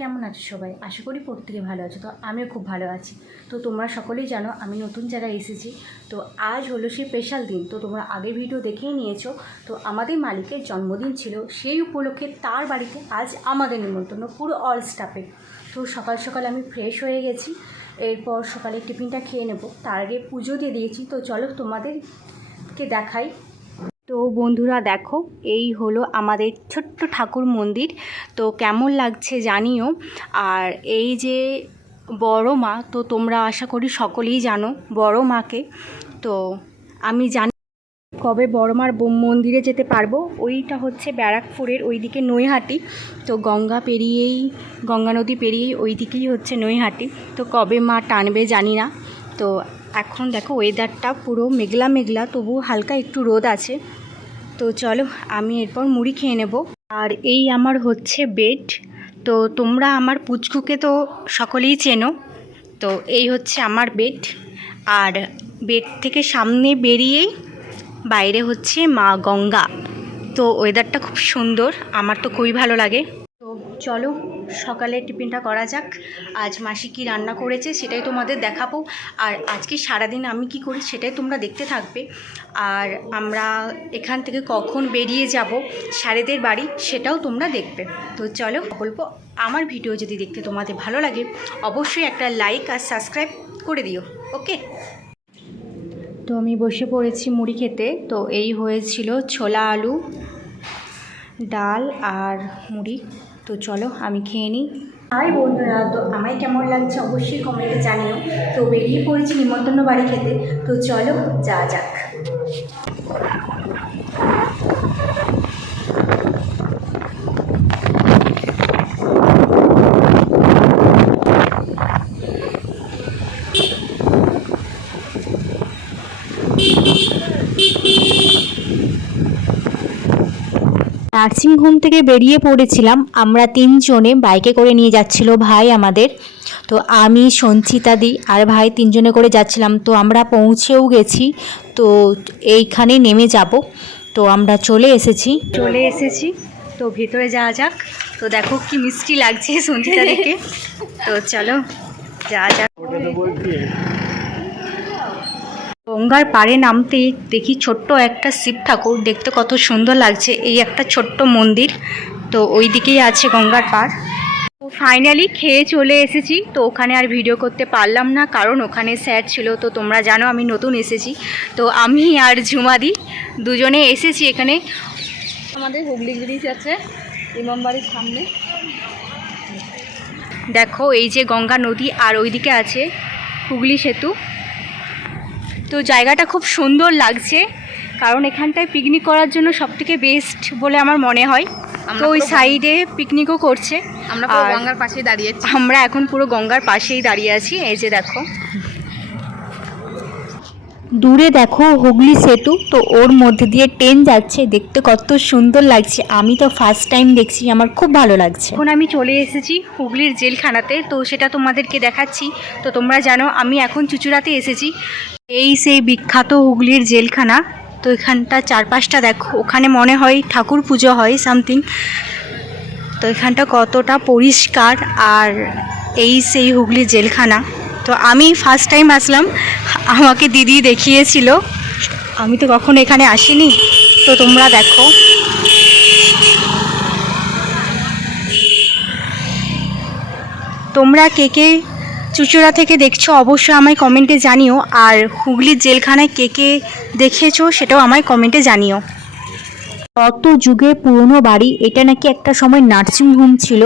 কেমন আছো সবাই? আশা করি প্রত্যেকে ভালো আছো, তো আমিও খুব ভালো আছি। তো তোমরা সকলেই জানো, আমি নতুন জায়গায় এসেছি, তো আজ হলো সেই স্পেশাল দিন। তো তোমরা আগের ভিডিও দেখেই নিয়েছো, তো আমাদের মালিকের জন্মদিন ছিল, সেই উপলক্ষে তার বাড়িতে আজ আমাদের নিমন্ত্রণ, পুরো অল স্টাফে তো সকাল সকাল আমি ফ্রেশ হয়ে গেছি, এরপর সকালে টিফিনটা খেয়ে নেব। তার আগে পুজো দিয়ে দিয়েছি, তো চলো তোমাদেরকে দেখাই বন্ধুরা দেখো, এই হলো আমাদের ছোট্ট ঠাকুর মন্দির। তো কেমন লাগছে জানিও। আর এই যে বড় মা, তো তোমরা আশা করি সকলেই জানো বড় মাকে। তো আমি জানি কবে বড় মার মন্দিরে যেতে পারব। ওইটা হচ্ছে ব্যারাকপুরের ওইদিকে নৈহাটি। তো গঙ্গা পেরিয়েই, গঙ্গা নদী পেরিয়েই ওই দিকেই হচ্ছে নৈহাটি। তো কবে মা টানবে জানি না। তো এখন দেখো ওয়েদারটা পুরো মেঘলা মেঘলা তবু হালকা একটু রোদ আছে। তো চলো আমি এরপর মুড়ি খেয়ে নেব। আর এই আমার হচ্ছে বেড তো তোমরা আমার পুচকুকে তো সকলেই চেনো। তো এই হচ্ছে আমার বেড আর বেড থেকে সামনে বেরিয়েই বাইরে হচ্ছে মা গঙ্গা। তো ওয়েদারটা খুব সুন্দর, আমার তো খুবই ভালো লাগে। তো চলো সকালে টিফিনটা করা যাক। আজ মাসি কি রান্না করেছে সেটাই তোমাদের দেখাবো। আর আজকে সারাদিন আমি কি করি সেটাই তোমরা দেখতে থাকবে। আর আমরা এখান থেকে কখন বেরিয়ে যাব স্যারেদের বাড়ি সেটাও তোমরা দেখবে। তো চলো বলব, আমার ভিডিও যদি দেখতে তোমাদের ভালো লাগে, অবশ্যই একটা লাইক আর সাবস্ক্রাইব করে দিও, ওকে? তো আমি বসে পড়েছি মুড়ি খেতে, তো এই হয়েছিল ছোলা আলু, ডাল আর মুড়ি। তো চলো, আমি খেয়ে নিই। হাই বন্ধুরা, তো আমায় কেমন লাগছে অবশ্যই কমেন্টে জানিও। তো বেরিয়ে পড়েছি নিমন্ত্রণ বাড়ি খেতে। তো চলো যা যাক। নার্সিংহোম থেকে বেরিয়ে পড়েছিলাম। আমরা তিনজনে বাইকে করে নিয়ে যাচ্ছিল ভাই আমাদের। তো আমি সঞ্চিতাদি আর ভাই তিনজনে করে যাচ্ছিলাম। তো আমরা পৌঁছেও গেছি। তো এইখানে নেমে যাব। তো আমরা চলে এসেছি। চলে এসেছি। তো ভিতরে যাওয়া যাক। তো দেখো কি মিষ্টি লাগছে সঞ্চিতা দেখে তো চলো যাওয়া যাক। গঙ্গার পাড়ে নামতেই দেখি ছোট্ট একটা শিব ঠাকুর। দেখতে কত সুন্দর লাগছে এই একটা ছোট্ট মন্দির। তো ওই দিকেই আছে গঙ্গার পাড়। ফাইনালি খেয়ে চলে এসেছি। তো ওখানে আর ভিডিও করতে পারলাম না, কারণ ওখানে স্যার ছিল। তো তোমরা জানো আমি নতুন এসেছি। তো আমি আর ঝুমাদি দুজনে এসেছি এখানে। আমাদের হুগলি ব্রিজ আছে ইমামবাড়ির সামনে। দেখো, এই যে গঙ্গা নদী আর ওইদিকে আছে হুগলি সেতু। তো জায়গাটা খুব সুন্দর লাগছে কারণ এখানটায় পিকনিক করার জন্য সবথেকে বেস্ট বলে আমার মনে হয়। তো ওই সাইডে পিকনিকও করছে। আমরা গঙ্গার পাশেই দাঁড়িয়ে আমরা এখন পুরো গঙ্গার পাশেই দাঁড়িয়ে আছি এই যে দেখো। দূরে দেখো হুগলি সেতু, তো ওর মধ্যে দিয়ে ট্রেন যাচ্ছে, দেখতে কত সুন্দর লাগছে। আমি তো ফার্স্ট টাইম দেখছি, আমার খুব ভালো লাগছে। এখন আমি চলে এসেছি হুগলির জেলখানাতে, তো সেটা তোমাদেরকে দেখাচ্ছি। তো তোমরা জানো, আমি এখন চুচুড়াতে এসেছি। এই সেই বিখ্যাত হুগলির জেলখানা, তো এখানটা চারপাশটা দেখো, ওখানে মনে হয় ঠাকুর পুজো হয় সামথিং তো এখানটা কতটা পরিষ্কার, আর এই সেই হুগলি জেলখানা। তো আমি ফার্স্ট টাইম আসলাম। আমাকে দিদি দেখিয়েছিল। আমি তো কখনো এখানে আসিনি। তো তোমরা দেখো। তোমরা কে কে চুচুড়া থেকে দেখছ অবশ্যই আমায় কমেন্টে জানিও। আর হুগলির জেলখানায় কে কে দেখেছ সেটাও আমায় কমেন্টে জানিও। কত যুগে পুরনো বাড়ি, এটা নাকি একটা সময় নার্সিংহোম ছিল।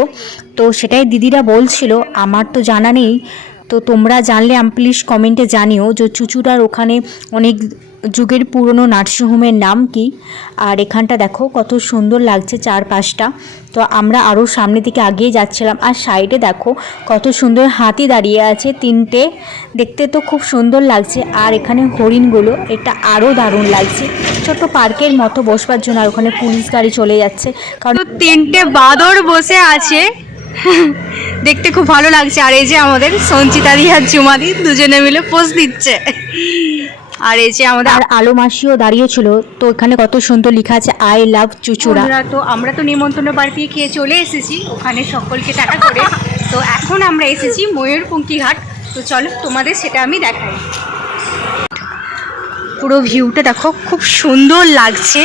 তো সেটাই দিদিরা বলছিল, আমার তো জানা নেই। তো তোমরা জানলে প্লিজ কমেন্টে জানিও যে চুচুড়ার ওখানে অনেক যুগের পুরনো নার্সিংহোমের নাম কি? আর এখানটা দেখো, কত সুন্দর লাগছে চারপাশটা। তো আমরা আরও সামনের দিকে আগিয়ে যাচ্ছিলাম। আর সাইডে দেখো, কত সুন্দর হাতি দাঁড়িয়ে আছে তিনটে। দেখতে তো খুব সুন্দর লাগছে। আর এখানে হরিণগুলো, এটা আরও দারুণ লাগছে। ছোট্ট পার্কের মতো বসবার জন্য আর ওখানে পুলিশ গাড়ি চলে যাচ্ছে। কারণ তিনটে বাদর বসে আছে। দেখতে খুব ভালো লাগছে। আর এই যে আমাদের সঞ্চিতাদি আর জুমাদি দুজনে মিলে পোজ দিচ্ছে। আর এই যে আমাদের আর আলো মাসিও দাঁড়িয়েছিল তো এখানে কত সুন্দর লেখা আছে আই লাভ চুচুড়া। আমরা তো আমরা তো নিমন্ত্রণ বাড়িতে খেয়ে চলে এসেছি। ওখানে সকলকে টাকা করে। তো এখন আমরা এসেছি ময়ূরপঙ্খী ঘাট। তো চলো তোমাদের সেটা আমি দেখাই। পুরো ভিউটা দেখো খুব সুন্দর লাগছে।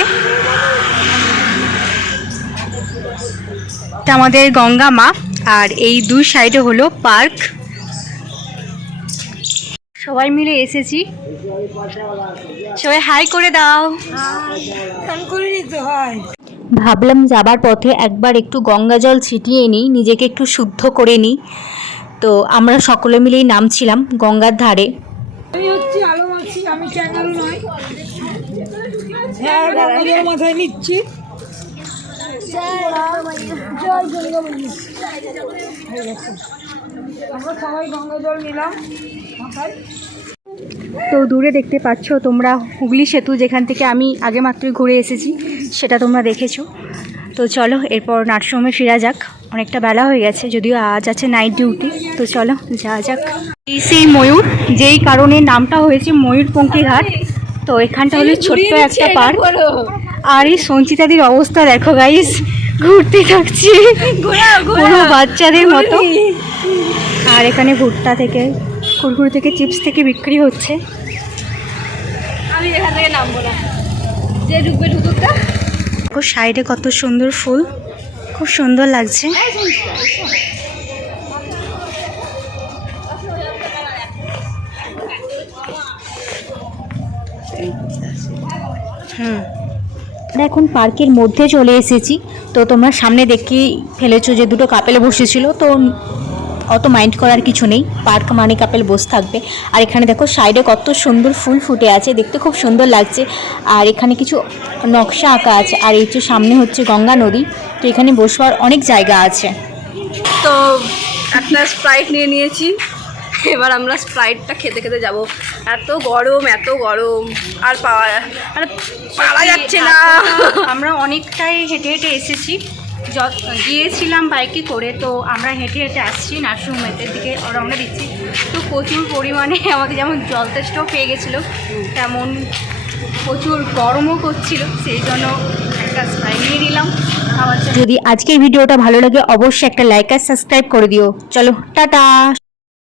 এটা আমাদের গঙ্গা মা। আর এই দুই সাইডে হলো পার্ক। সবাই মিলে এসেছি। সবাই হাই করে দাও। ভাবলাম যাবার পথে একবার একটু গঙ্গা জল ছিটিয়ে নিই নিজেকে একটু শুদ্ধ করে নিই। তো আমরা সকলে মিলেই নামছিলাম গঙ্গার ধারে। আমি হচ্ছি আলো মাছি আমি ক্যাঙ্গারু নয়। হ্যাঁ মাথায় নিচ্ছি। তো দূরে দেখতে পাচ্ছ তোমরা হুগলি সেতু যেখান থেকে আমি আগে মাত্রই ঘুরে এসেছি, সেটা তোমরা দেখেছ। তো চলো, এরপর নার্সিংহোমে ফেরা যাক। অনেকটা বেলা হয়ে গেছে, যদিও আজ আছে নাইট ডিউটি তো চলো, যাওয়া যাক। এই সেই ময়ূর, যেই কারণে নামটা হয়েছে ময়ূরপঙ্খী ঘাট তো এখানটা হলো ছোট্ট একটা পার্ক আর এই সঞ্চিতাদির অবস্থা দেখো গাইস ঘুরতে থাকছি। কোনো বাচ্চাদের মতো। আর এখানে ভুট্টা থেকে কুরকুরি থেকে চিপস থেকে বিক্রি হচ্ছে। আমি এখান থেকে নামবো না। যে ঢুকবে ঢুকুক দেখো সাইডে কত সুন্দর ফুল। খুব সুন্দর লাগছে। হুম। আমরা এখন পার্কের মধ্যে চলে এসেছি। তো তোমরা সামনে দেখেই ফেলেছো যে দুটো কাপেল বসেছিল। তো অত মাইন্ড করার কিছু নেই। পার্ক মানে কাপেল বসে থাকবে। আর এখানে দেখো সাইডে কত সুন্দর ফুল ফুটে আছে। দেখতে খুব সুন্দর লাগছে। আর এখানে কিছু নকশা আঁকা আছে। আর এই যে সামনে হচ্ছে গঙ্গা নদী। তো এখানে বসবার অনেক জায়গা আছে। তো একটা স্প্রাইট নিয়ে নিয়েছি। এবার আমরা স্প্রাইটটা খেতে খেতে যাব। এত গরম এত গরম। আর পাওয়া মানে পাওয়া যাচ্ছে না। আমরা অনেকটাই হেঁটে হেঁটে এসেছি। গিয়েছিলাম বাইকে করে তো আমরা হেঁটে হেঁটে আসছি নার্সিংহোমের দিকে রওনা দিচ্ছি তো প্রচুর পরিমাণে আমাদের যেমন জল তেষ্টাও পেয়ে গেছিল তেমন প্রচুর গরমও করছিল সেই জন্য একটা স্প্রাইট নিয়ে নিলাম। যদি আজকের ভিডিওটা ভালো লাগে অবশ্যই একটা লাইক আর সাবস্ক্রাইব করে দিও। চলো টাটা!